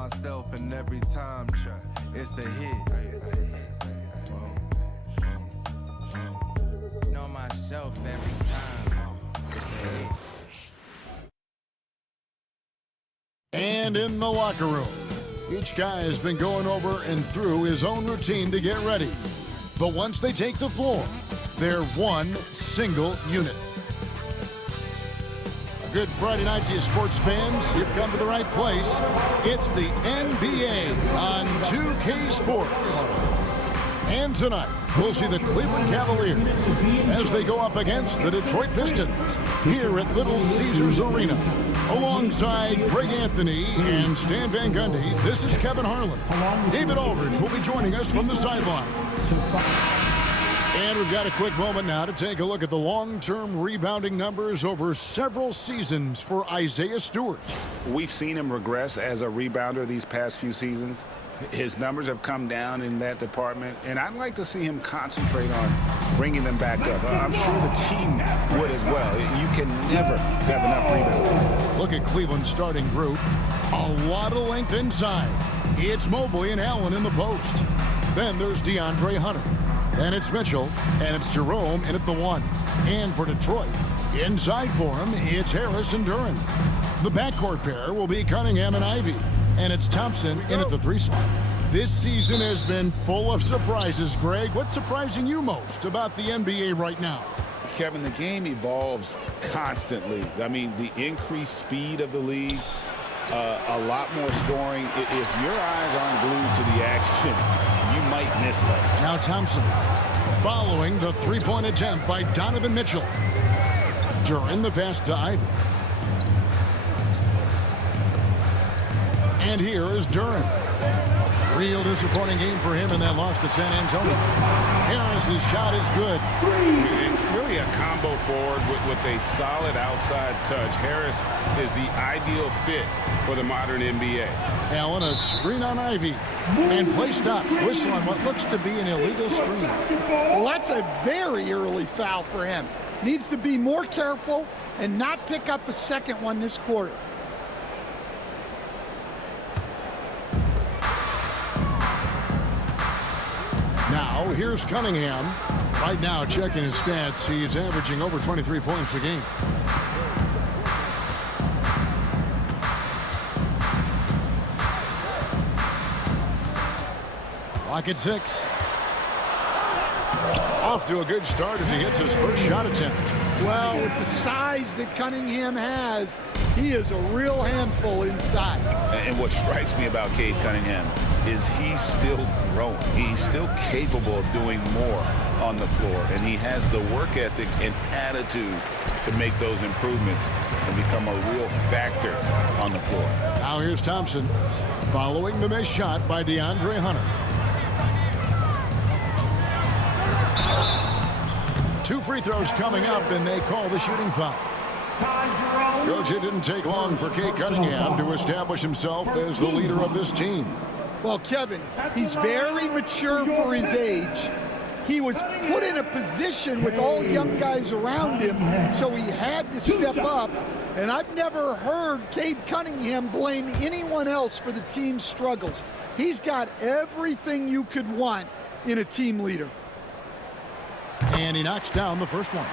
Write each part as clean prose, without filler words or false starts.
myself, and every time it's a hit. Know myself every time it's a hit. And in the locker room, each guy has been going over and through his own routine to get ready. But once they take the floor, they're one single unit. A good Friday night to you sports fans. You've come to the right place. It's the NBA on 2K Sports. And tonight, we'll see the Cleveland Cavaliers as they go up against the Detroit Pistons here at Little Caesars Arena. Alongside Greg Anthony and Stan Van Gundy, this is Kevin Harlan. David Aldridge will be joining us from the sideline. And we've got a quick moment now to take a look at the long-term rebounding numbers over several seasons for Isaiah Stewart. We've seen him regress as a rebounder these past few seasons. His numbers have come down in that department, and I'd like to see him concentrate on bringing them back up. I'm sure the team would as well. You can never have enough rebounds. Look at Cleveland's starting group. A lot of length inside. It's Mobley and Allen in the post. Then there's DeAndre Hunter. Then it's Mitchell, and it's Jerome in at the 1. And for Detroit, inside for him, it's Harris and Duran. The backcourt pair will be Cunningham and Ivey. And it's Thompson in at the 3 spot. This season has been full of surprises, Greg. What's surprising you most about the NBA right now? Kevin, the game evolves constantly. I mean, the increased speed of the league, a lot more scoring. If your eyes aren't glued to the action, you might miss it. Now Thompson following the 3-point attempt by Donovan Mitchell. During the pass to Ivey. And here is Duran. Real disappointing game for him in that loss to San Antonio. Harris's shot is good. Really a combo forward with a solid outside touch. Harris is the ideal fit for the modern NBA. Allen, a screen on Ivey. And play stops. Whistle on what looks to be an illegal screen. Well, that's a very early foul for him. Needs to be more careful and not pick up a second one this quarter. Now, here's Cunningham. Right now, checking his stats, he's averaging over 23 points a game. Clock at 6. Off to a good start as he hits his first shot attempt. Well, with the size that Cunningham has, he is a real handful inside. And what strikes me about Cade Cunningham is he's still growing. He's still capable of doing more on the floor. And he has the work ethic and attitude to make those improvements and become a real factor on the floor. Now here's Thompson following the missed shot by DeAndre Hunter. 2 free throws coming up, and they call the shooting foul. Coach, it didn't take long for Cade Cunningham to establish himself as the leader of this team. Well, Kevin, he's very mature for his age. He was put in a position with all young guys around him, so he had to step up. And I've never heard Cade Cunningham blame anyone else for the team's struggles. He's got everything you could want in a team leader. And he knocks down the first one.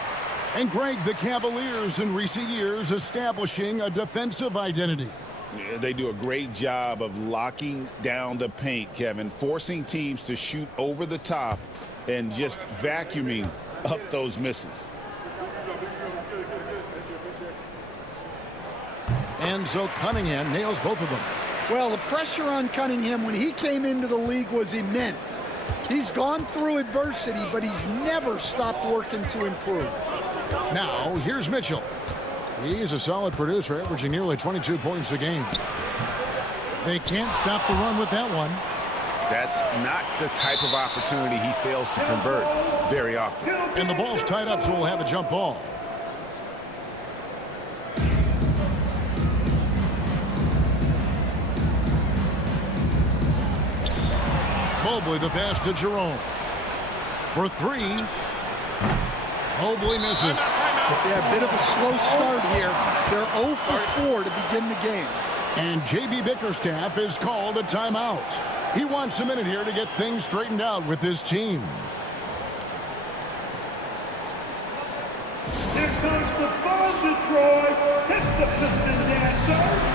And Greg, the Cavaliers in recent years establishing a defensive identity. They do a great job of locking down the paint, Kevin, forcing teams to shoot over the top and just vacuuming up those misses. And so Cunningham nails both of them. Well, the pressure on Cunningham when he came into the league was immense. He's gone through adversity, but he's never stopped working to improve. Now, here's Mitchell. He is a solid producer, averaging nearly 22 points a game. They can't stop the run with that one. That's not the type of opportunity he fails to convert very often. And the ball's tied up, so we'll have a jump ball. Mobley, the pass to Jerome. For 3. Mobley misses. Yeah, a bit of a slow start here. They're 0 for 4 to begin the game. And J.B. Bickerstaff is called a timeout. He wants a minute here to get things straightened out with his team. Here comes the fun, Detroit. Hit the Pistons dancer.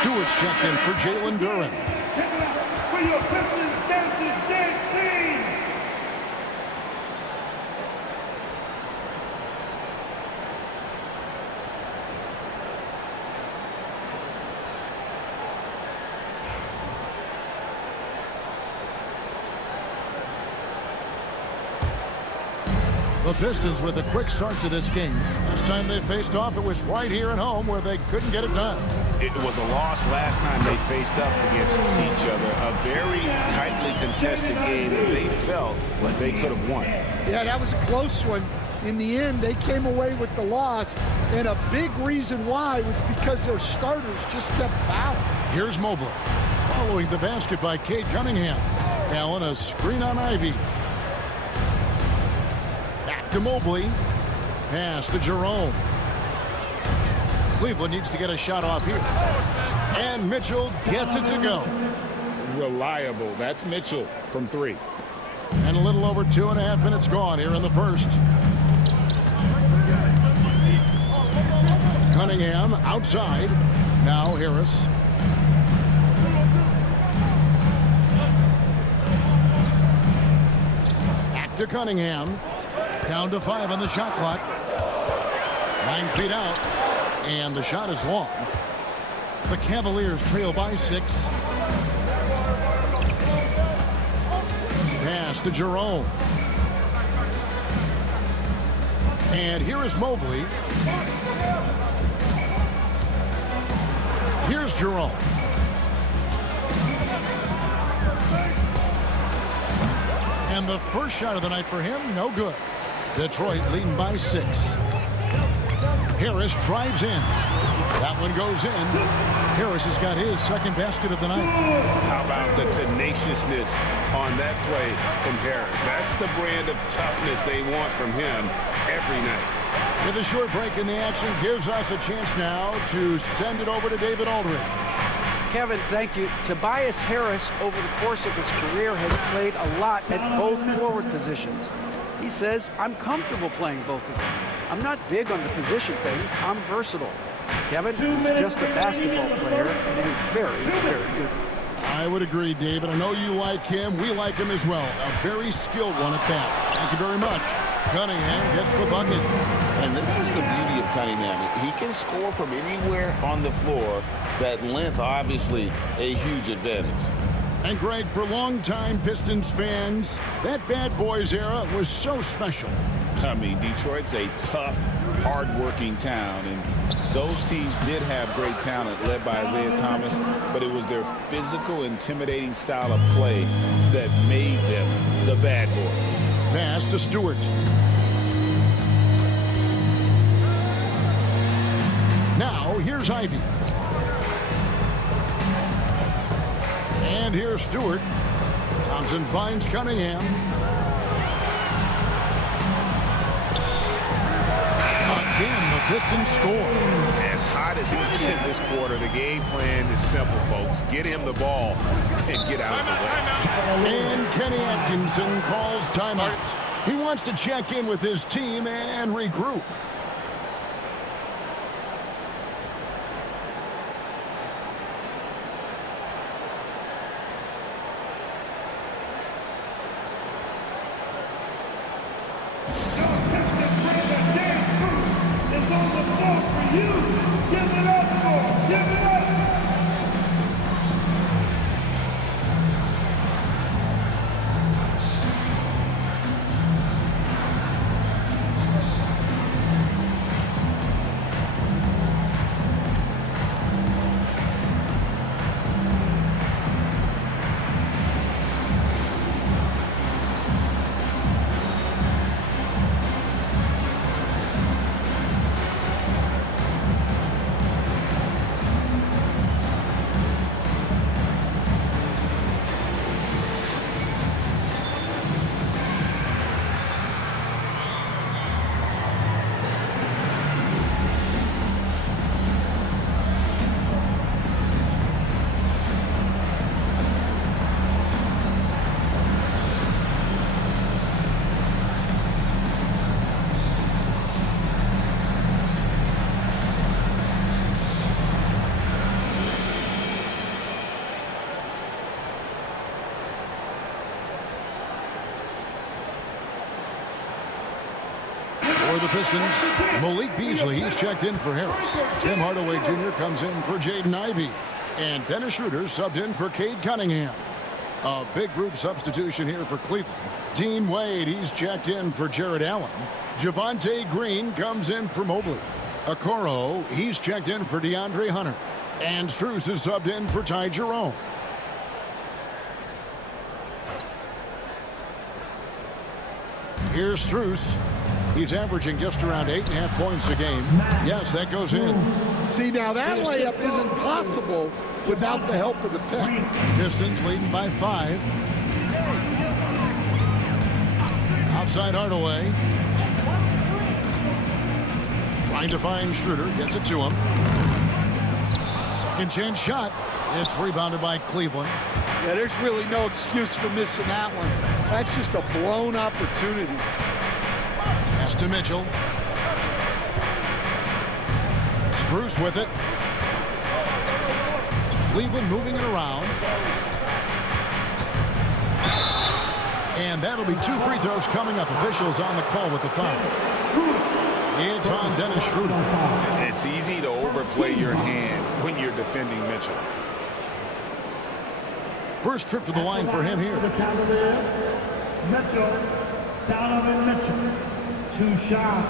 Stewart's checked in for Jalen Duren. Give it up for your Pistons Dancers Dance Team. The Pistons with a quick start to this game. Last time they faced off, it was right here at home where they couldn't get it done. It was a loss last time they faced up against each other. A very tightly contested game that they felt like they could have won. Yeah, that was a close one. In the end, they came away with the loss, and a big reason why was because their starters just kept fouling. Here's Mobley. Following the basket by Cade Cunningham. Allen, a screen on Ivy. Back to Mobley. Pass to Jerome. Cleveland needs to get a shot off here. And Mitchell gets it to go. Reliable. That's Mitchell from 3. And a little over 2.5 minutes gone here in the first. Cunningham outside. Now Harris. Back to Cunningham. Down to 5 on the shot clock. 9 feet out. And the shot is long. The Cavaliers trail by 6. Pass to Jerome. And here is Mobley. Here's Jerome. And the first shot of the night for him, no good. Detroit leading by 6. Harris drives in. That one goes in. Harris has got his second basket of the night. How about the tenaciousness on that play from Harris? That's the brand of toughness they want from him every night. With a short break in the action, gives us a chance now to send it over to David Aldridge. Kevin, thank you. Tobias Harris, over the course of his career, has played a lot at both forward positions. He says, I'm comfortable playing both of them. I'm not big on the position thing. I'm versatile. Kevin, he's just a basketball player, and he's very, very good. I would agree, David. I know you like him. We like him as well. A very skilled one at that. Thank you very much. Cunningham gets the bucket. And this is the beauty of Cunningham. He can score from anywhere on the floor. That length, obviously, a huge advantage. And Greg, for longtime Pistons fans, that bad boys era was so special. I mean, Detroit's a tough, hard-working town, and those teams did have great talent led by Isaiah Thomas, but it was their physical, intimidating style of play that made them the bad boys. Pass to Stewart. Now, here's Ivy. And here's Stewart. Thompson finds Cunningham. Again, the Pistons score. As hot as he's been this quarter, the game plan is simple, folks. Get him the ball and get out of the way. And Kenny Atkinson calls timeout. He wants to check in with his team and regroup. For the Pistons, Malik Beasley, he's checked in for Harris. Tim Hardaway Jr. comes in for Jaden Ivey. And Dennis Schroeder subbed in for Cade Cunningham. A big group substitution here for Cleveland. Dean Wade, he's checked in for Jared Allen. Javonte Green comes in for Mobley. Okoro, he's checked in for DeAndre Hunter. And Strus is subbed in for Ty Jerome. Here's Strus. He's averaging just around 8.5 points a game. Yes, that goes in. See, now that layup isn't possible without the help of the pick. Pistons leading by 5. Outside Hardaway. Trying to find Schroeder. Gets it to him. Second chance shot. It's rebounded by Cleveland. Yeah, there's really no excuse for missing that one. That's just a blown opportunity. Pass to Mitchell. Strus with it. Cleveland moving it around. And that'll be 2 free throws coming up. Officials on the call with the foul. It's on Dennis Schroeder. It's easy to overplay your hand when you're defending Mitchell. First trip to the line for him here. The Cavaliers, Mitchell, Donovan Mitchell, 2 shots.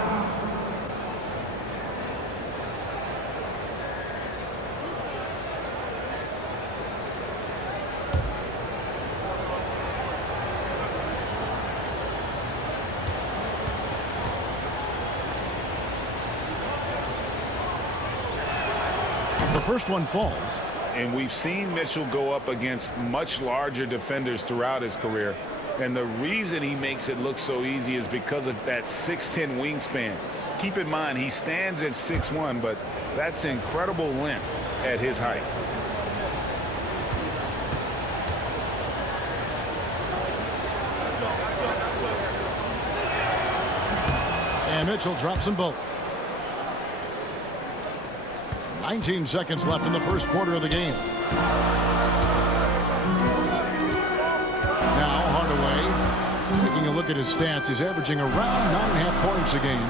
The first one falls. And we've seen Mitchell go up against much larger defenders throughout his career. And the reason he makes it look so easy is because of that 6'10" wingspan. Keep in mind, he stands at 6'1", but that's incredible length at his height. And Mitchell drops them both. 19 seconds left in the first quarter of the game. Now Hardaway taking a look at his stats. He's averaging around 9.5 points a game.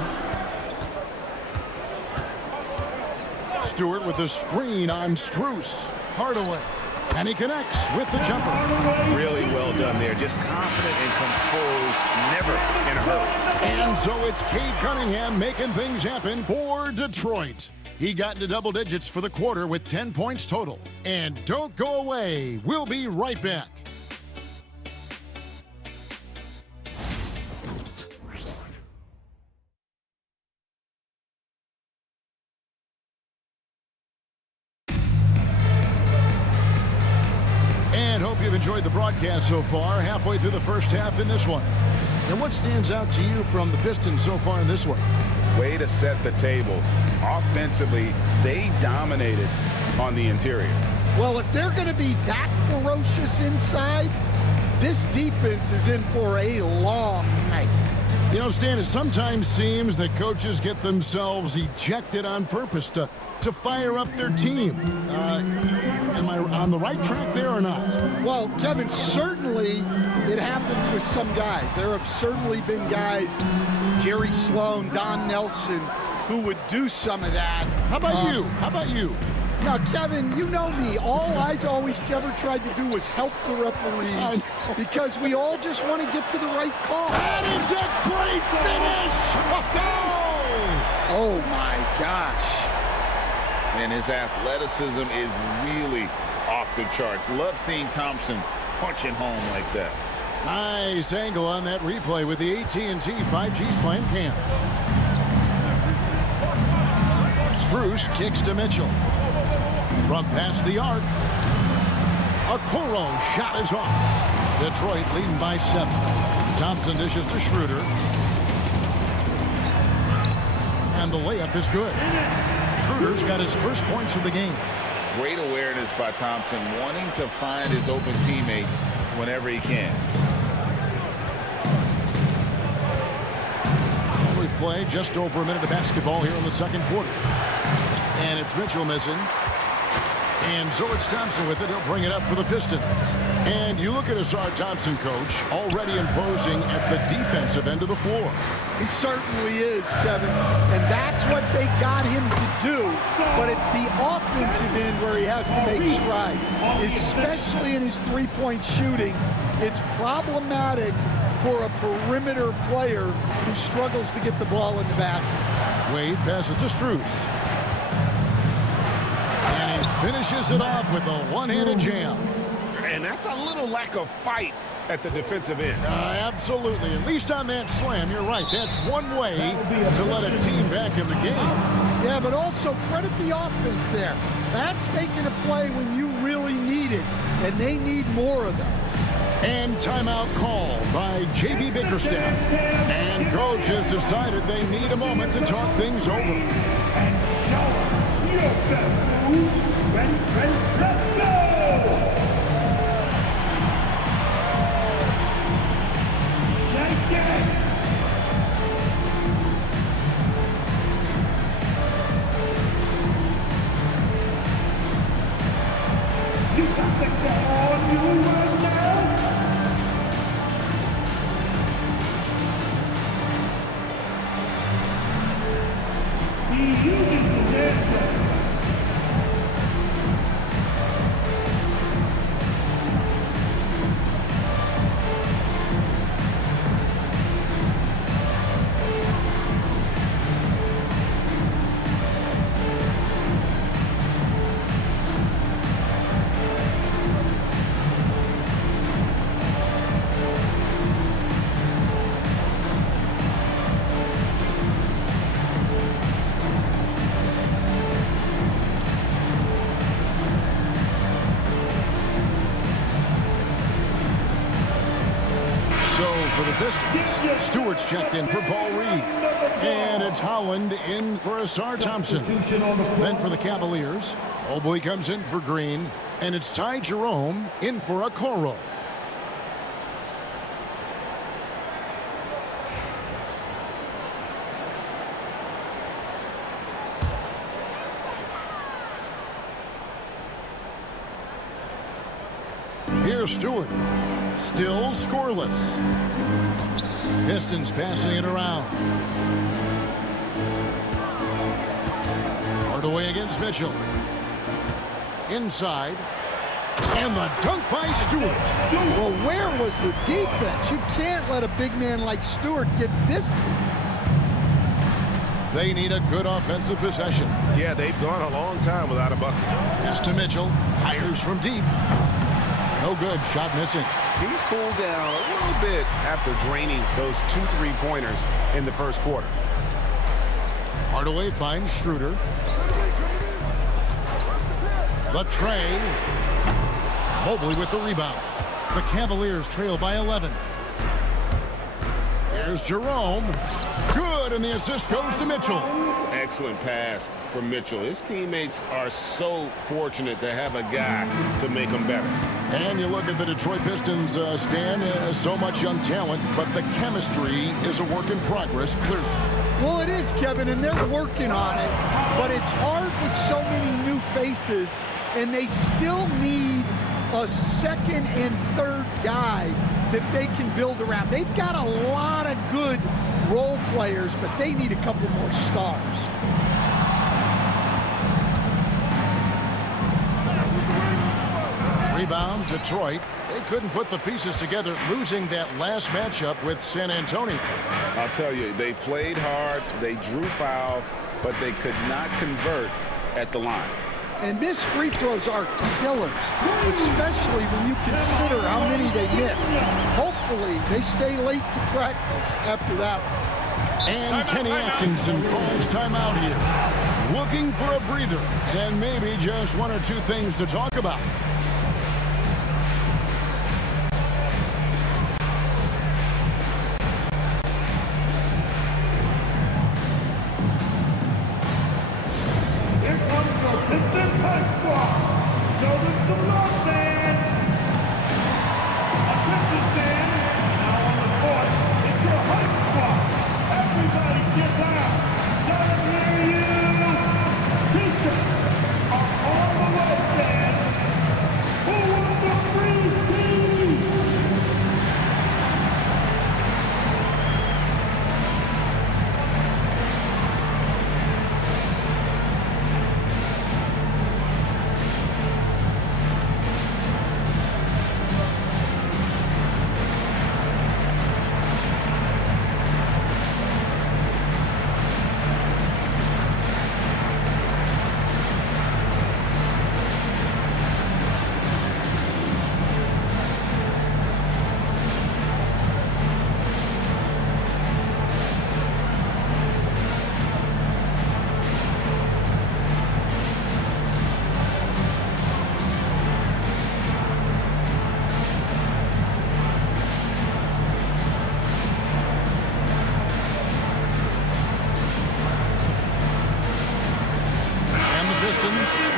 Stewart with the screen on Strus. Hardaway. And he connects with the jumper. Really well done there. Just confident and composed, never in a hurry. And so it's Cade Cunningham making things happen for Detroit. He got into double digits for the quarter with 10 points total. And don't go away. We'll be right back. And hope you've enjoyed the broadcast so far. Halfway through the first half in this one. And what stands out to you from the Pistons so far in this one? Way to set the table. Offensively, they dominated on the interior. Well, if they're going to be that ferocious inside, this defense is in for a long night. You know, Stan, it sometimes seems that coaches get themselves ejected on purpose to fire up their team. Am I on the right track there or not? Well, Kevin, certainly it happens with some guys. There have certainly been guys, Jerry Sloan, Don Nelson, who would do some of that. How about you? How about you? Now, Kevin, you know me. All I've always ever tried to do was help the referees because we all just want to get to the right call. That is a great finish! Oh, my gosh. And his athleticism is really off the charts. Love seeing Thompson punching home like that. Nice angle on that replay with the AT&T 5G Slam Cam. Strus kicks to Mitchell. From past the arc. Okoro shot is off. Detroit leading by 7. Thompson dishes to Schroeder. And the layup is good. Schroeder's got his first points of the game. Great awareness by Thompson, wanting to find his open teammates whenever he can. We play just over a minute of basketball here in the second quarter. And it's Mitchell missing. And so it's Thompson with it. He'll bring it up for the Pistons. And you look at Asar Thompson, coach, already imposing at the defensive end of the floor. He certainly is, Kevin. And that's what they got him to do. But it's the offensive end where he has to make strides, especially in his three-point shooting. It's problematic for a perimeter player who struggles to get the ball in the basket. Wade passes to Strus. And he finishes it off with a one-handed jam. And that's a little lack of fight at the defensive end. Absolutely. At least on that slam, you're right. That's one way to let a team back in the game. Yeah, but also credit the offense there. That's making a play when you really need it, and they need more of them. And timeout called by J.B. Bickerstaff. And coach has decided they need a moment to talk things over. And show your best move. Ready, let's go! Shake it! You got the ball on you right now! You need some dance lessons. For the Pistons, Stewart's checked in for Paul Reed. And it's Howland in for Asar Thompson. Then for the Cavaliers, Mobley comes in for Green. And it's Ty Jerome in for Okoro. Here's Stewart. Still scoreless. Pistons passing it around. Hardaway against Mitchell. Inside. And the dunk by Stewart. Well, where was the defense? You can't let a big man like Stewart get this deep. They need a good offensive possession. Yeah, they've gone a long time without a bucket. Pass to Mitchell. Fires from deep. No good. Shot missing. He's cooled down a little bit after draining those 2 3-pointers in the first quarter. Hardaway finds Schroeder. The tray. Mobley with the rebound. The Cavaliers trail by 11. There's Jerome. Good, and the assist goes to Mitchell. Excellent pass from Mitchell. His teammates are so fortunate to have a guy to make them better. And you look at the Detroit Pistons, Stan, so much young talent, but the chemistry is a work in progress, clearly. Well, it is, Kevin, and they're working on it, but it's hard with so many new faces, and they still need a second and third guy that they can build around. They've got a lot of good role players, but they need a couple more stars. Rebound, Detroit. They couldn't put the pieces together, losing that last matchup with San Antonio. I'll tell you, they played hard, they drew fouls, but they could not convert at the line. And missed free throws are killers, especially when you consider how many they missed. Hopefully, they stay late to practice after that one. And Kenny Atkinson calls timeout here. Looking for a breather and maybe just one or two things to talk about.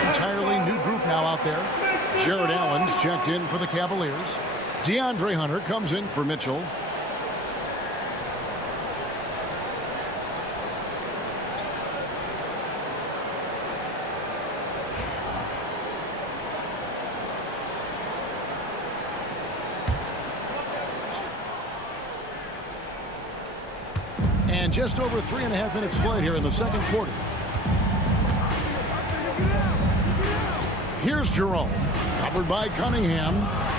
Entirely new group now out there. Jared Allen's checked in for the Cavaliers. DeAndre Hunter comes in for Mitchell. And just over 3.5 minutes played here in the second quarter. Here's Jerome, covered by Cunningham.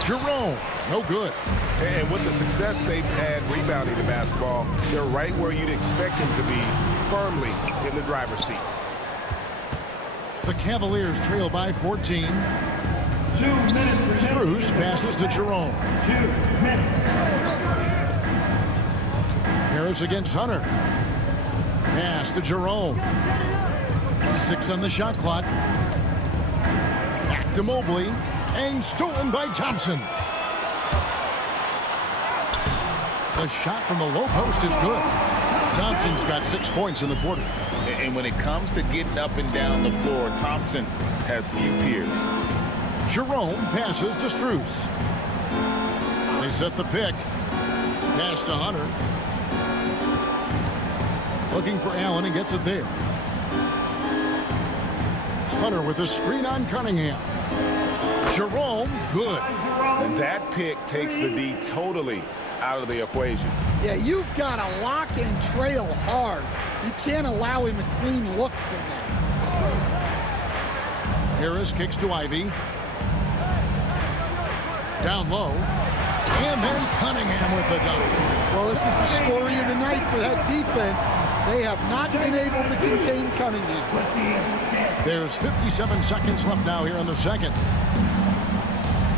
Jerome, no good. And with the success they've had rebounding the basketball, they're right where you'd expect them to be, firmly in the driver's seat. The Cavaliers trail by 14. 2 minutes. Strus passes to Jerome. 2 minutes. Harris against Hunter. Pass to Jerome. 6 on the shot clock. To Mobley, and stolen by Thompson. The shot from the low post is good. Thompson's got 6 points in the quarter. And when it comes to getting up and down the floor, Thompson has few peers. Jerome passes to Strus. They set the pick. Pass to Hunter. Looking for Allen and gets it there. Hunter with a screen on Cunningham. Jerome, good. And that pick takes the D totally out of the equation. Yeah, you've got to lock and trail hard. You can't allow him a clean look from that. Harris kicks to Ivy. Down low. And then Cunningham with the dunk. Well, this is the story of the night for that defense. They have not been able to contain Cunningham. There's 57 seconds left now here in the second.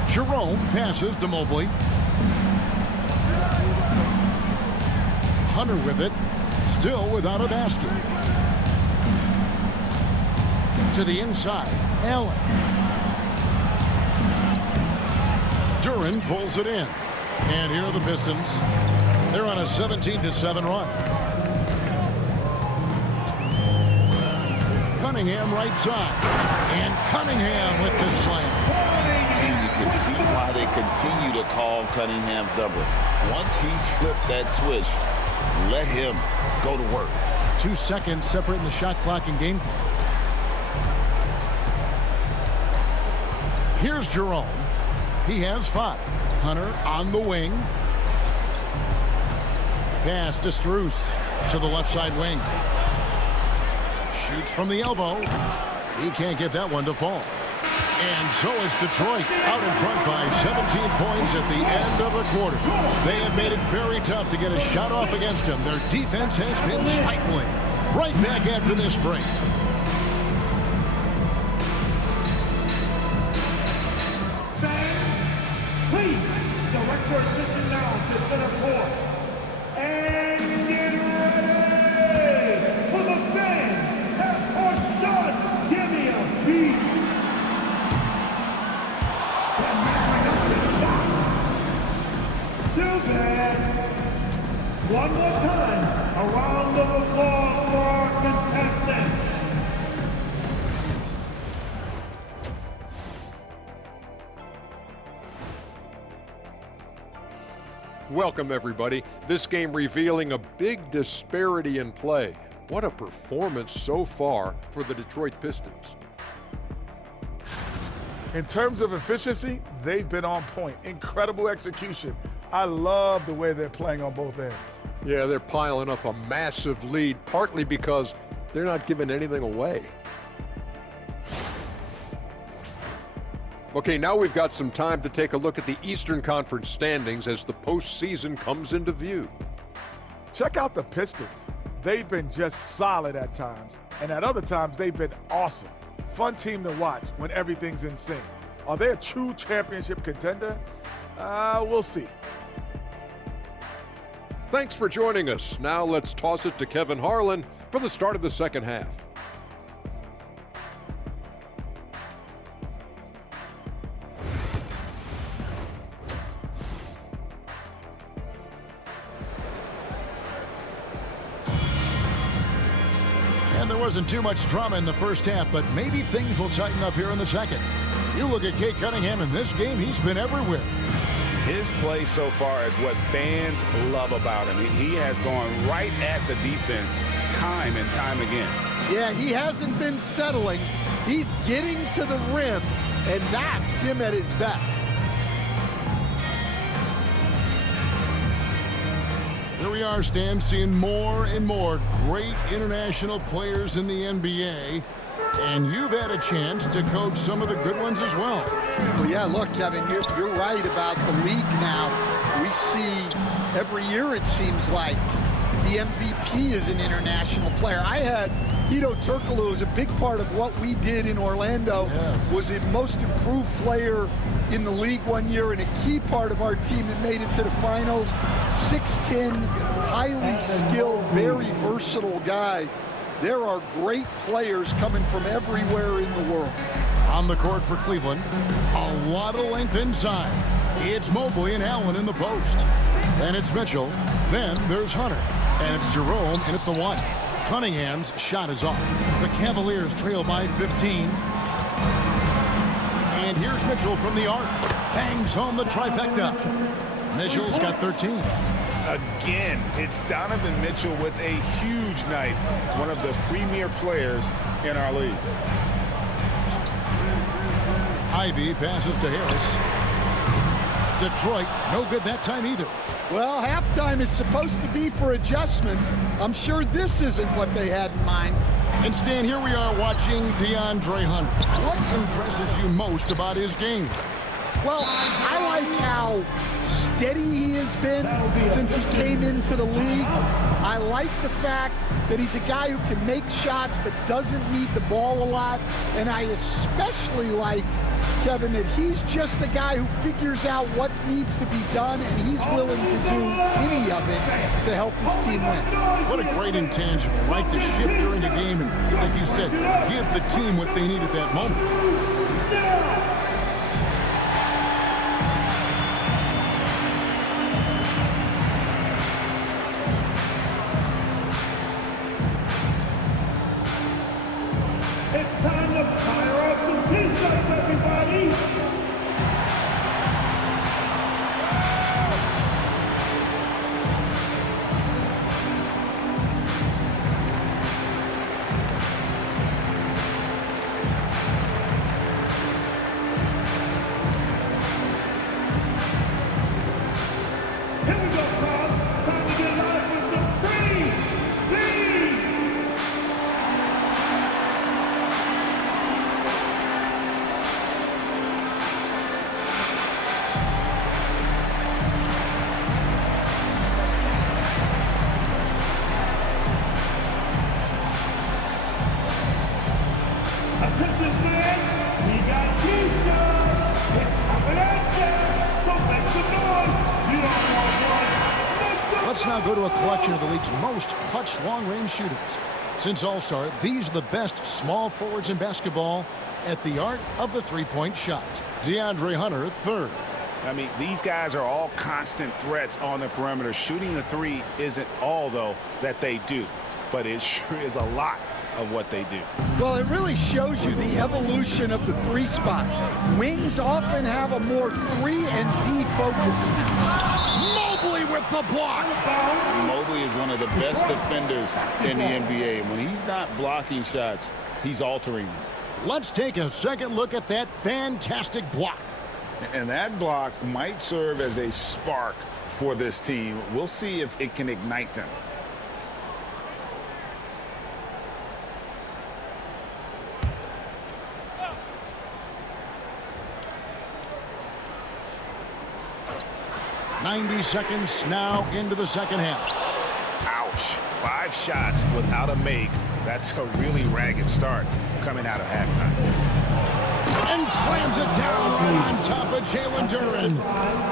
Jerome passes to Mobley. Hunter with it. Still without a basket. To the inside. Allen. Duran pulls it in. And here are the Pistons. They're on a 17-7 run. Cunningham right side. And Cunningham with the slam. And you can see why they continue to call Cunningham's double. Once he's flipped that switch, let him go to work. 2 seconds separating the shot clock and game clock. Here's Jerome. He has 5. Hunter on the wing. Pass to Strus to the left side wing. Shoots from the elbow. He can't get that one to fall. And so is Detroit out in front by 17 points at the end of the quarter. They have made it very tough to get a shot off against them. Their defense has been stifling. Right back after this break. Please direct your attention now to center court. And get ready for the fans. Half-court shot. Give me a beat. Too bad. One more time. A round of applause for our contestants. Welcome, everybody. This game revealing a big disparity in play. What a performance so far for the Detroit Pistons. In terms of efficiency, they've been on point. Incredible execution. I love the way they're playing on both ends. Yeah, they're piling up a massive lead, partly because they're not giving anything away. Okay, now we've got some time to take a look at the Eastern Conference standings as the postseason comes into view. Check out the Pistons. They've been just solid at times, and at other times they've been awesome. Fun team to watch when everything's in sync. Are they a true championship contender? We'll see. Thanks for joining us. Now let's toss it to Kevin Harlan for the start of the second half. And there wasn't too much drama in the first half, but maybe things will tighten up here in the second. You look at Cade Cunningham in this game, he's been everywhere. His play so far is what fans love about him. He has gone right at the defense time and time again. Yeah, he hasn't been settling. He's getting to the rim, and that's him at his best. Here we are, Stan, seeing more and more great international players in the NBA. And you've had a chance to coach some of the good ones as well. Well, yeah, look, Kevin, you're right about the league now. We see every year, it seems like, the MVP is an international player. I had Hito Turkoglu, who was a big part of what we did in Orlando, was the most improved player in the league one year and a key part of our team that made it to the finals. 6'10", highly skilled, very versatile guy. There are great players coming from everywhere in the world. On the court for Cleveland, a lot of length inside. It's Mobley and Allen in the post. Then it's Mitchell. Then there's Hunter. And it's Jerome in at the 1. Cunningham's shot is off. The Cavaliers trail by 15. And here's Mitchell from the arc. Bangs home the trifecta. Mitchell's got 13. Again, it's Donovan Mitchell with a huge night. One of the premier players in our league. Ivy passes to Harris. Detroit, no good that time either. Well, halftime is supposed to be for adjustments. I'm sure this isn't what they had in mind. And Stan, here we are watching DeAndre Hunter. What impresses you most about his game? Well, I like how steady he has been since he came into the league. I like the fact that he's a guy who can make shots but doesn't need the ball a lot. And I especially like, Kevin, that he's just a guy who figures out what needs to be done, and he's willing to do any of it to help his team win. What a great intangible, right? To shift during the game and, like you said, give the team what they need at that moment. Let's now go to a collection of the league's most clutch long-range shooters. Since All-Star, these are the best small forwards in basketball at the art of the three-point shot. DeAndre Hunter, third. I mean, these guys are all constant threats on the perimeter. Shooting the three isn't all, though, that they do, but it sure is a lot of what they do. Well, it really shows you the evolution of the three spot. Wings often have a more 3 and D focus. Mobley with the block. Mobley is one of the best defenders in the NBA. When he's not blocking shots, he's altering them. Let's take a second look at that fantastic block. And that block might serve as a spark for this team. We'll see if it can ignite them. "90 seconds now into the second half. Ouch. 5 shots without a make. That's a really ragged start coming out of halftime. And slams it down right on top of Jalen Duren.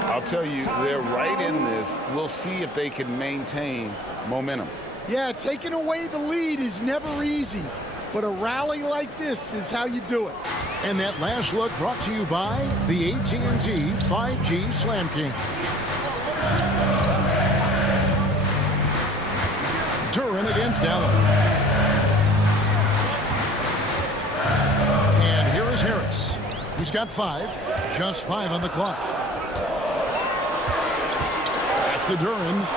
I'll tell you, they're right in this. We'll see if they can maintain momentum. Yeah, taking away the lead is never easy, but a rally like this is how you do it. And that last look brought to you by the AT&T 5G Slam King. Duren against Allen. And here is Harris. He's got 5, just 5 on the clock. Back to Duren.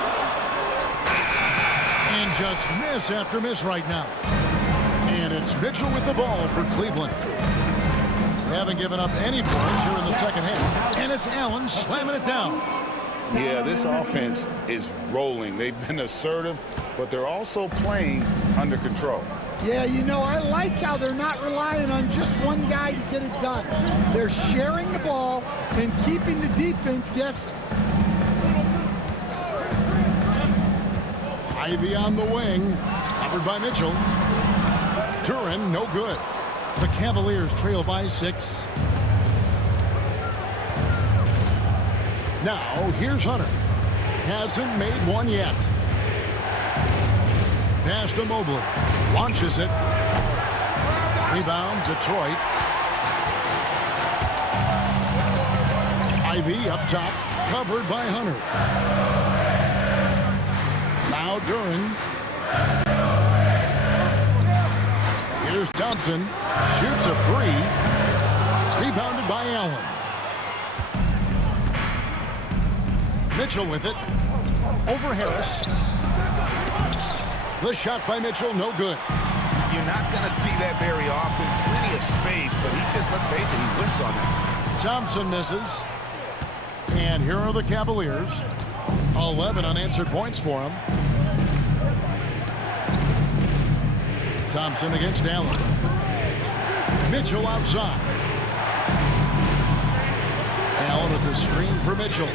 And just miss after miss right now. And it's Mitchell with the ball for Cleveland. They haven't given up any points here in the second half. And it's Allen slamming it down. Yeah, this offense is rolling. They've been assertive, but they're also playing under control. Yeah, you know, I like how they're not relying on just one guy to get it done. They're sharing the ball and keeping the defense guessing. Ivy on the wing, covered by Mitchell. Duren, no good. The Cavaliers trail by 6. Now, here's Hunter. Hasn't made one yet. Pass to Mobley. Launches it. Rebound, Detroit. Ivy up top, covered by Hunter. Now Duren. Here's Thompson. Shoots a 3. Rebounded by Allen. Mitchell with it. Over Harris. The shot by Mitchell, no good. You're not going to see that very often. Plenty of space, but he just, let's face it, he whiffs on that. Thompson misses. And here are the Cavaliers. 11 unanswered points for him. Thompson against Allen. Mitchell outside. Allen at the screen for Mitchell.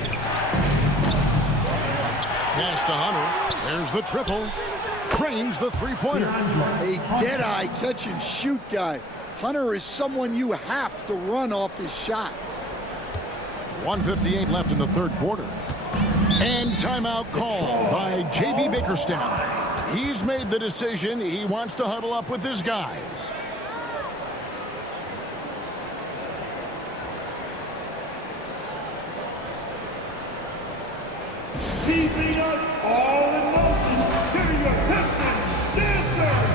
Pass to Hunter. There's the triple. Cranes the three-pointer. A dead-eye catch-and-shoot guy. Hunter is someone you have to run off his shots. 1:58 left in the third quarter. And timeout called by J.B. Bickerstaff. He's made the decision. He wants to huddle up with his guys. Keeping us all in motion. Here are your Pistons dancers.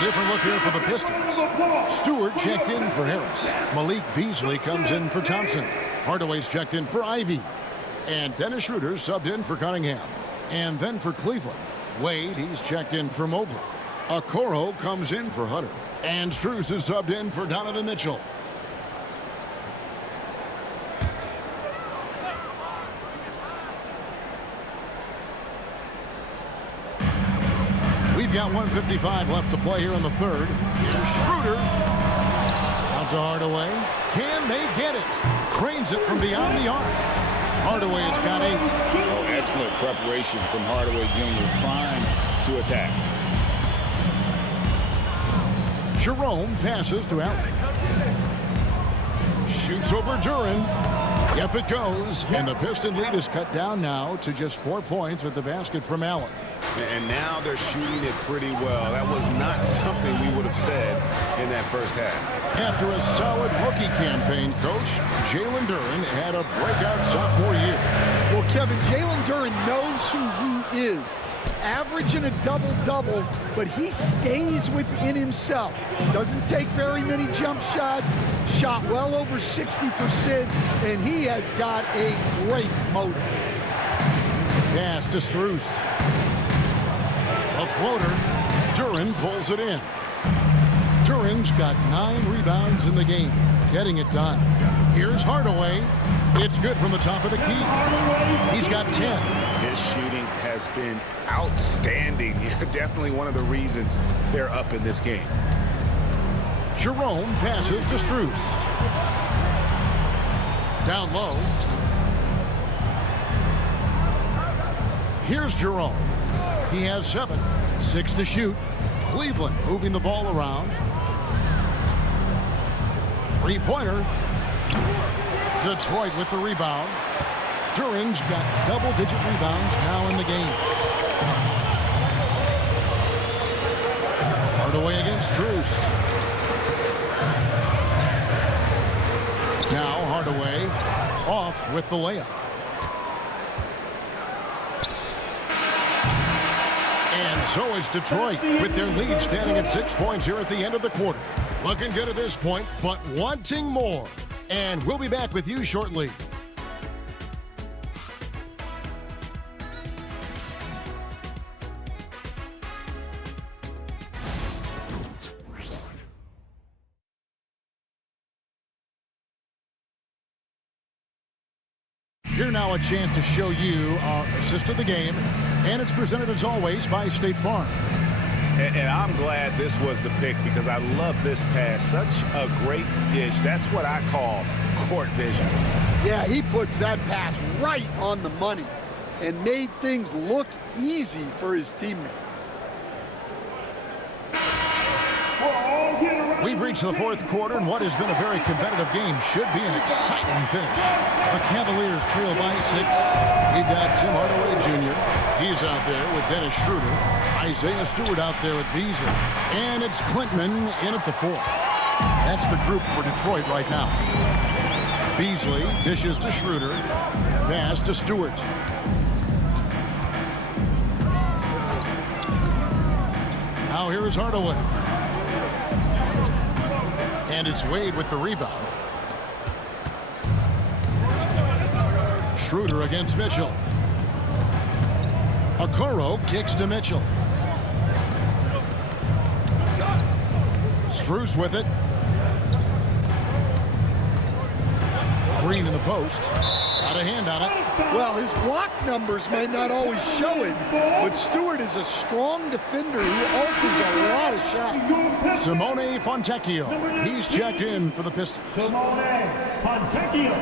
different look here for the Pistons. Stewart checked in for Harris. Malik Beasley comes in for Thompson. Hardaway's checked in for Ivy. And Dennis Schroeder subbed in for Cunningham. And then for Cleveland, Wade, he's checked in for Mobley. Okoro comes in for Hunter. And Strus is subbed in for Donovan Mitchell. We've got 1:55 left to play here in the third. Here's Schroeder. Out to Hardaway. Can they get it? Cranes it from beyond the arc. Hardaway's got 8. Oh, excellent preparation from Hardaway Jr. primed to attack. Jerome passes to Allen. Shoots over Duran. Yep, it goes. And the Piston lead is cut down now to just 4 points with the basket from Allen. And now they're shooting it pretty well. That was not something we would have said in that first half. After a solid rookie campaign, Coach, Jalen Duran had a breakout sophomore year. Well, Kevin, Jalen Duran knows who he is. Averaging a double-double, but he stays within himself. Doesn't take very many jump shots, shot well over 60%, and he has got a great motor. Pass to Strus. A floater. Duran pulls it in. Duran's got 9 rebounds in the game, getting it done. Here's Hardaway. It's good from the top of the key. He's got 10. His shooting has been outstanding. Definitely one of the reasons they're up in this game. Jerome passes to Strus. Down low. Here's Jerome. He has 7. 6 to shoot. Cleveland moving the ball around. 3-pointer. Detroit with the rebound. Duran's got double-digit rebounds now in the game. Hardaway against Strus. Now Hardaway off with the layup. And so is Detroit with their lead standing at 6 points here at the end of the quarter. Looking good at this point, but wanting more. And we'll be back with you shortly. Here now a chance to show you our assist of the game, and it's presented as always by State Farm. And I'm glad this was the pick because I love this pass. Such a great dish. That's what I call court vision. Yeah, he puts that pass right on the money and made things look easy for his teammate. We've reached the fourth quarter, and what has been a very competitive game should be an exciting finish. The Cavaliers trail by 6. We've got Tim Hardaway Jr. He's out there with Dennis Schroeder. Isaiah Stewart out there with Beasley. And it's Clinton in at the 4. That's the group for Detroit right now. Beasley dishes to Schroeder. Pass to Stewart. Now here is Hardaway. And it's Wade with the rebound. Schroeder against Mitchell. Okoro kicks to Mitchell. Strus with it. Green in the post. Got a hand on it. Well, his block numbers may not always show it, but Stewart is a strong defender who alters a lot of shots. Simone Fontecchio. He's checked in for the Pistons. Simone Fontecchio.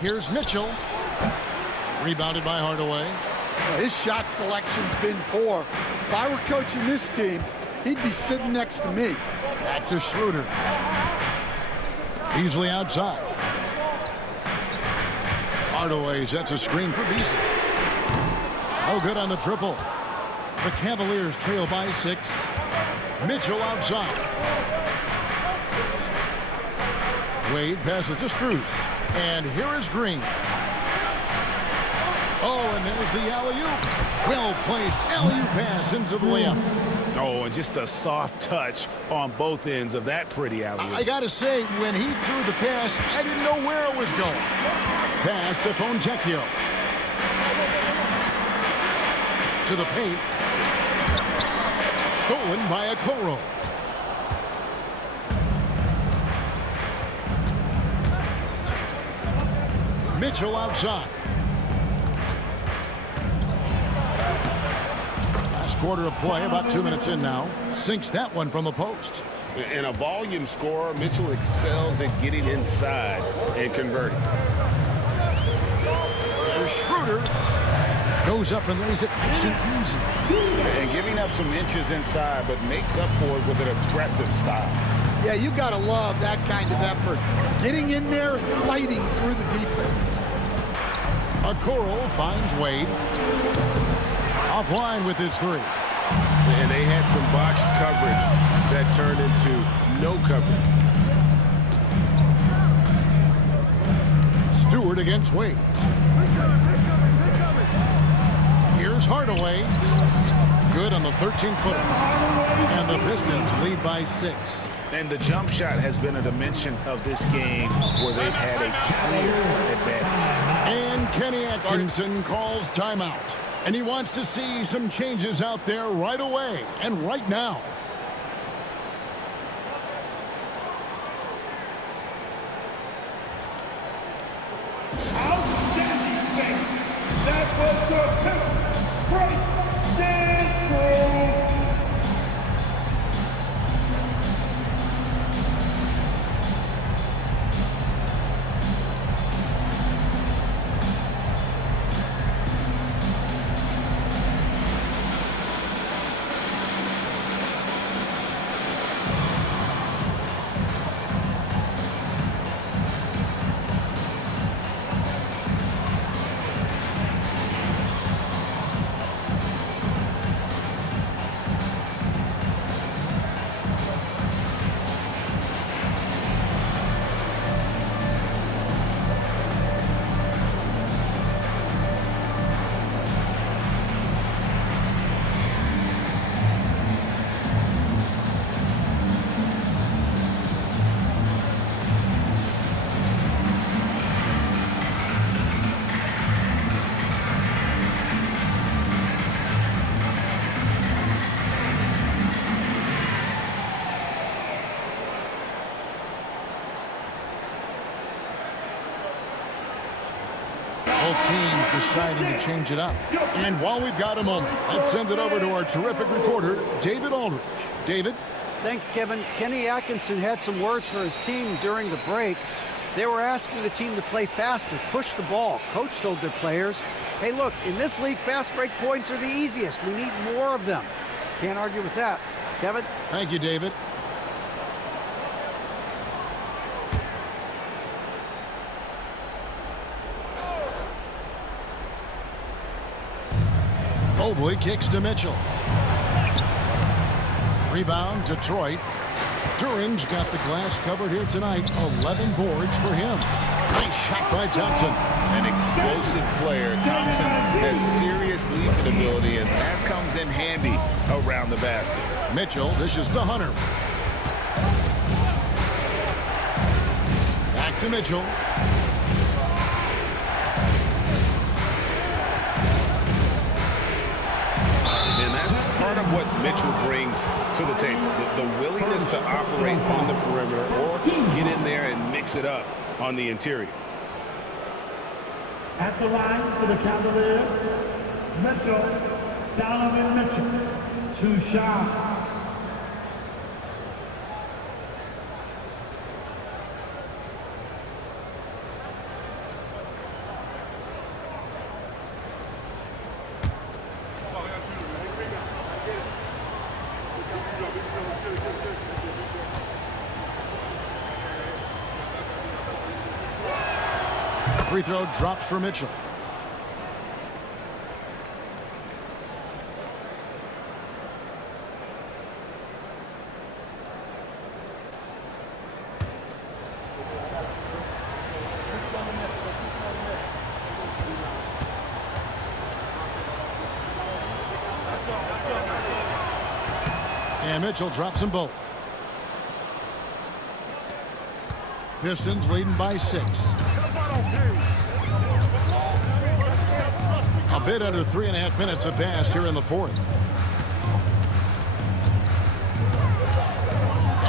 Here's Mitchell. Rebounded by Hardaway. His shot selection's been poor. If I were coaching this team, he'd be sitting next to me. Back to Schroeder. Beasley outside. Hardaway sets a screen for Beasley. Oh, good on the triple. The Cavaliers trail by 6. Mitchell outside. Wade passes to Strus. And here is Green. Oh, and there's the alley-oop. Well-placed alley-oop pass into the layup. Oh, and just a soft touch on both ends of that pretty alley-oop. I got to say, when he threw the pass, I didn't know where it was going. Pass to Fontecchio. To the paint. Stolen by Okoro. Mitchell outside. Last quarter of play, about 2 minutes in now. Sinks that one from the post. And a volume scorer, Mitchell excels at getting inside and converting. There's Schroeder. Goes up and lays it nice and easy. And giving up some inches inside, but makes up for it with an aggressive style. Yeah, you got to love that kind of effort. Getting in there and fighting through the defense. Okoro finds Wade. Offline with his three. And they had some botched coverage that turned into no coverage. Stewart against Wade. Here's Hardaway. Good on the 13-footer. And the Pistons lead by 6. And the jump shot has been a dimension of this game where they've had a clear advantage. And Kenny Atkinson calls timeout. And he wants to see some changes out there right away and right now. Outstanding thing. That was the pivot. Great dance move. Both teams deciding to change it up. And while we've got a moment, let's send it over to our terrific reporter, David Aldridge. David? Thanks, Kevin. Kenny Atkinson had some words for his team during the break. They were asking the team to play faster, push the ball. Coach told their players, hey, look, in this league, fast break points are the easiest. We need more of them. Can't argue with that. Kevin? Thank you, David. Mobley kicks to Mitchell. Rebound, Detroit. Duran's got the glass covered here tonight. 11 boards for him. Nice shot by Thompson. An explosive player. Thompson has serious leaping ability, and that comes in handy around the basket. Mitchell dishes to Hunter. Back to Mitchell. And that's part of what Mitchell brings to the table. The willingness to operate on the perimeter or get in there and mix it up on the interior. At the line for the Cavaliers, Mitchell, Donovan Mitchell, 2 shots. Free throw drops for Mitchell. And Mitchell drops them both. Pistons leading by 6. A bit under 3.5 minutes have passed here in the fourth.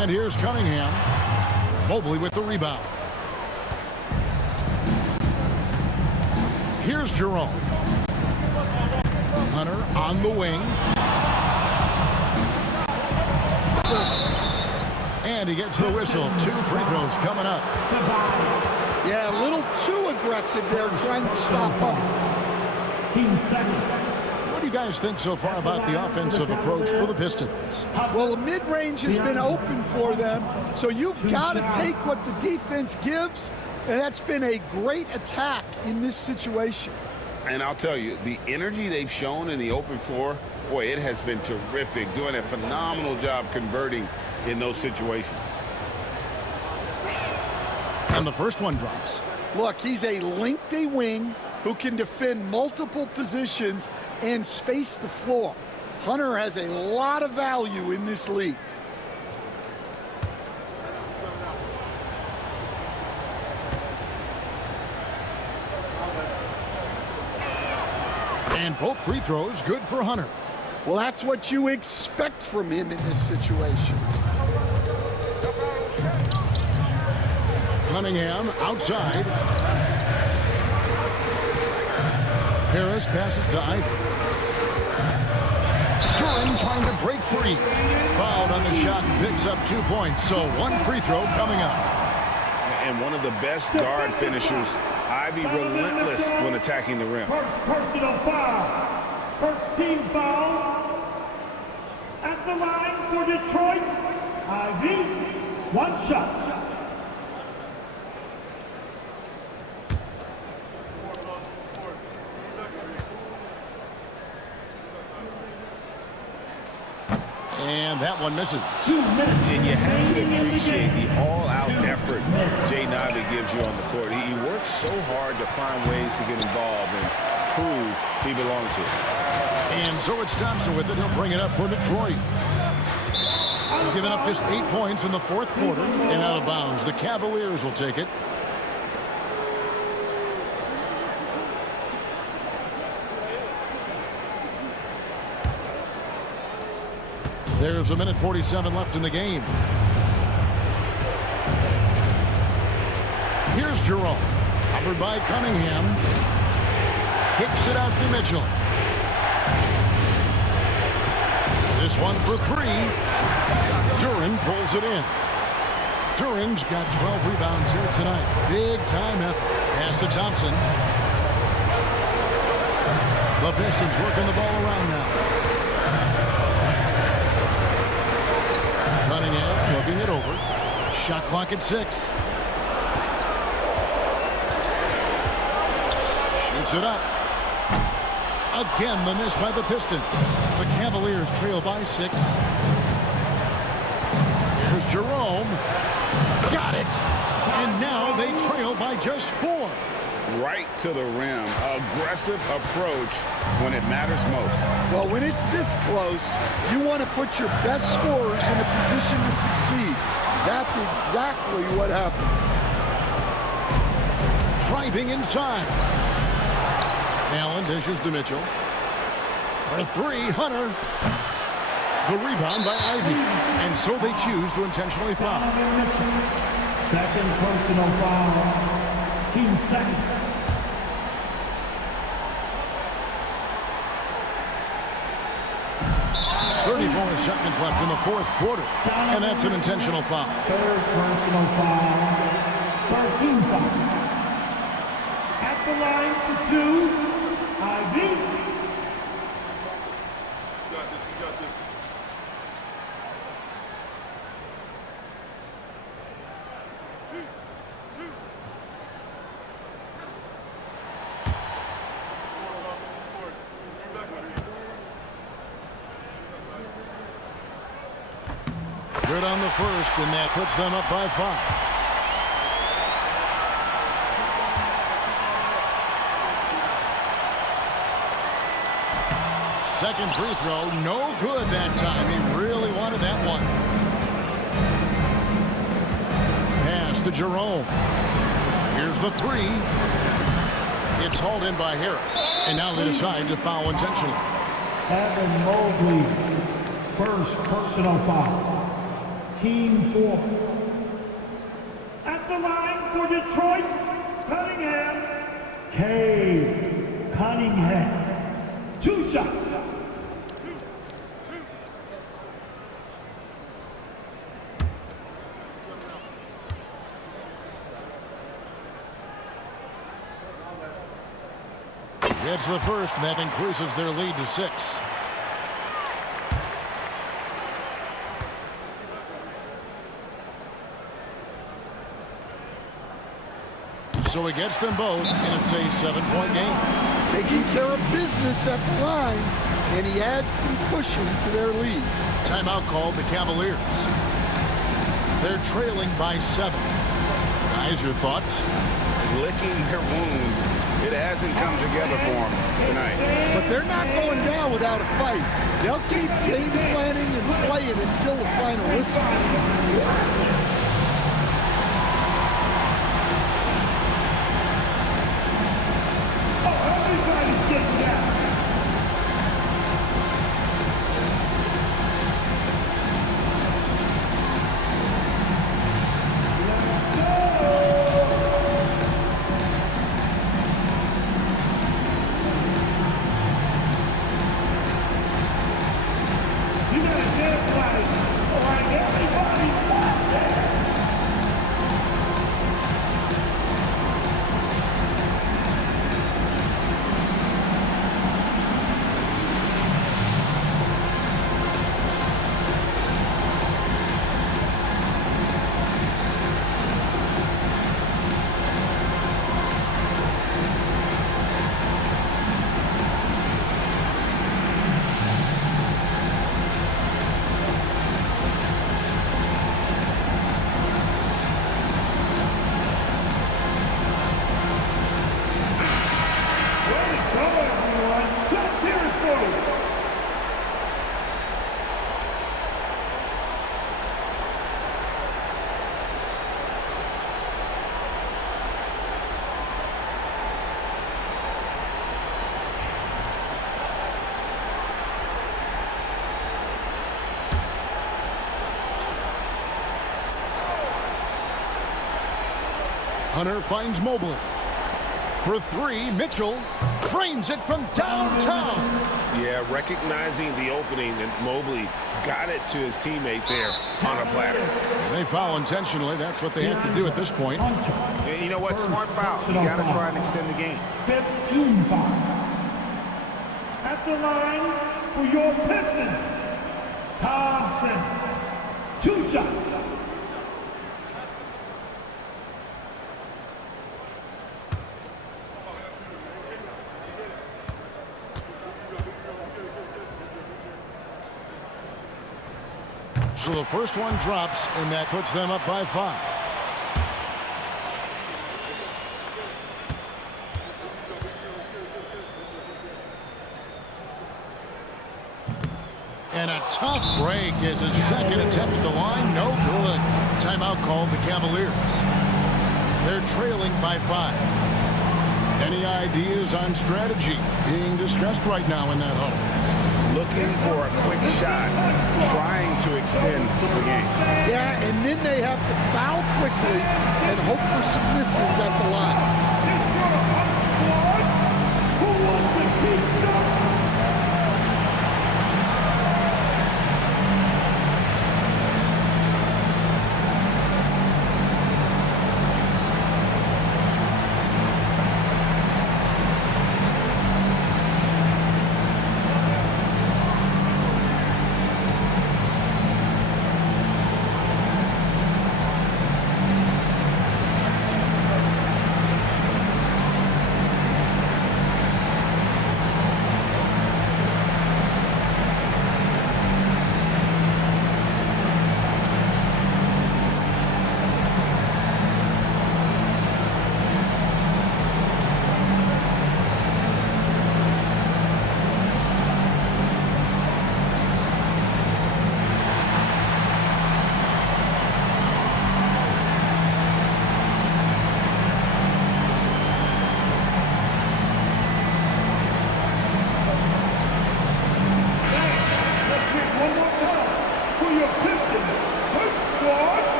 And here's Cunningham. Mobley with the rebound. Here's Jerome. Hunter on the wing. And he gets the whistle. 2 free throws coming up. Yeah, a little too aggressive there trying to stop him. What do you guys think so far about the offensive approach for the Pistons? Well, the mid-range has been open for them, so you've got to take what the defense gives, and that's been a great attack in this situation. And I'll tell you, the energy they've shown in the open floor, boy, it has been terrific, doing a phenomenal job converting in those situations. And the first one drops. Look, he's a lengthy wing who can defend multiple positions and space the floor. Hunter has a lot of value in this league. And both free throws good for Hunter. Well, that's what you expect from him in this situation. Cunningham outside. Harris passes to Ivy. Duran trying to break free. Fouled on the shot and picks up 2 points. So 1 free throw coming up. And one of the best guard finishers. Ivy relentless when attacking the rim. First personal foul. First team foul. At the line for Detroit, Ivy, 1 shot. And that one misses. And you have to appreciate the all-out effort Jaden Ivey gives you on the court. He works so hard to find ways to get involved and prove he belongs here. And so it's Thompson with it. He'll bring it up for Detroit. Giving up just 8 points in the fourth quarter and out of bounds. The Cavaliers will take it. There's 1:47 left in the game. Here's Jerome. Covered by Cunningham. Kicks it out to Mitchell. This one for 3. Duran pulls it in. Duran's got 12 rebounds here tonight. Big time effort. Pass to Thompson. The Pistons working the ball around now. Cunningham looking it over. Shot clock at 6. Shoots it up. Again, the miss by the Pistons. The Cavaliers trail by 6. Here's Jerome. Got it. And now they trail by just 4. Right to the rim. Aggressive approach when it matters most. Well, when it's this close, you want to put your best scorers in a position to succeed. That's exactly what happened. Driving inside. Allen dishes to Mitchell. For 3, Hunter. The rebound by Ivy. And so they choose to intentionally foul. Second personal foul. Team second. 34 seconds left in the fourth quarter. And that's an intentional foul. Third personal foul. 13 foul. At the line for 2, Ivy. We got this. Good on the first, and that puts them up by 5. second free throw, no good that time. He really wanted that one. Pass to Jerome. Here's the three. It's hauled in by Harris. And now they decide to foul intentionally. Evan Mobley, first personal foul. Team 4. At the line for Detroit, Cunningham. Cunningham. 2 shots. It's the first, and that increases their lead to 6. So he gets them both, and it's a 7-point game. Taking care of business at the line, and he adds some cushion to their lead. Timeout called the Cavaliers. They're trailing by 7. Guys, your thoughts? Licking their wounds. It hasn't come together for them tonight. But they're not going down without a fight. They'll keep game planning and playing until the final whistle. Everybody's getting down. You gotta get it right. All right, everybody's watching. Hunter finds Mobley. For 3, Mitchell cranes it from downtown. Yeah, recognizing the opening, and Mobley got it to his teammate there on a platter. They foul intentionally. That's what they have to do at this point. And you know what? Smart foul. You got to try and extend the game. 15 foul. At the line for your Pistons, Thompson. 2 shots. So the first one drops, and that puts them up by 5. And a tough break is his second attempt at the line. No good. Timeout called the Cavaliers. They're trailing by 5. Any ideas on strategy being discussed right now in that huddle? Looking for a quick shot, trying to extend the game. Yeah, and then they have to foul quickly and hope for some misses at the line. Who wants to keep shot?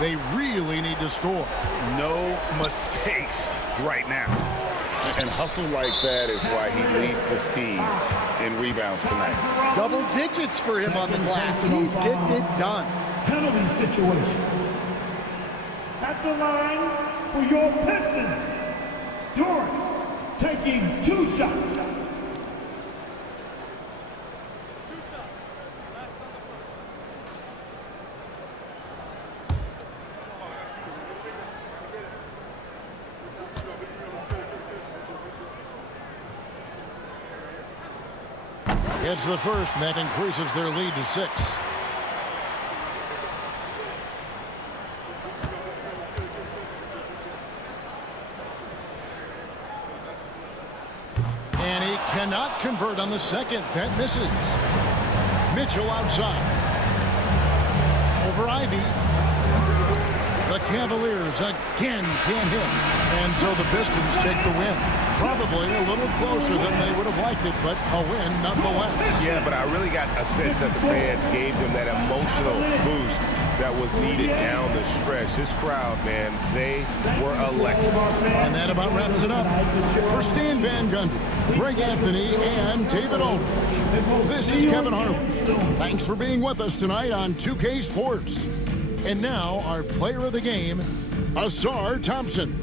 They really need to score. No mistakes right now. And hustle like that is why he leads his team in rebounds tonight. Double digits for him on the glass. He's getting it done. Penalty situation. At the line for your Pistons, Durant taking 2 shots. It's the first, and that increases their lead to 6. And he cannot convert on the second. That misses. Mitchell outside. Over Ivy. The Cavaliers again can't hit. And so the Pistons take the win. Probably a little closer than they would have liked it, but a win nonetheless. Yeah, but I really got a sense that the fans gave them that emotional boost that was needed down the stretch. This crowd, man, they were electric. And that about wraps it up. For Stan Van Gundy, Greg Anthony, and David Aldridge, this is Kevin Harlan. Thanks for being with us tonight on 2K Sports. And now our player of the game, Asar Thompson.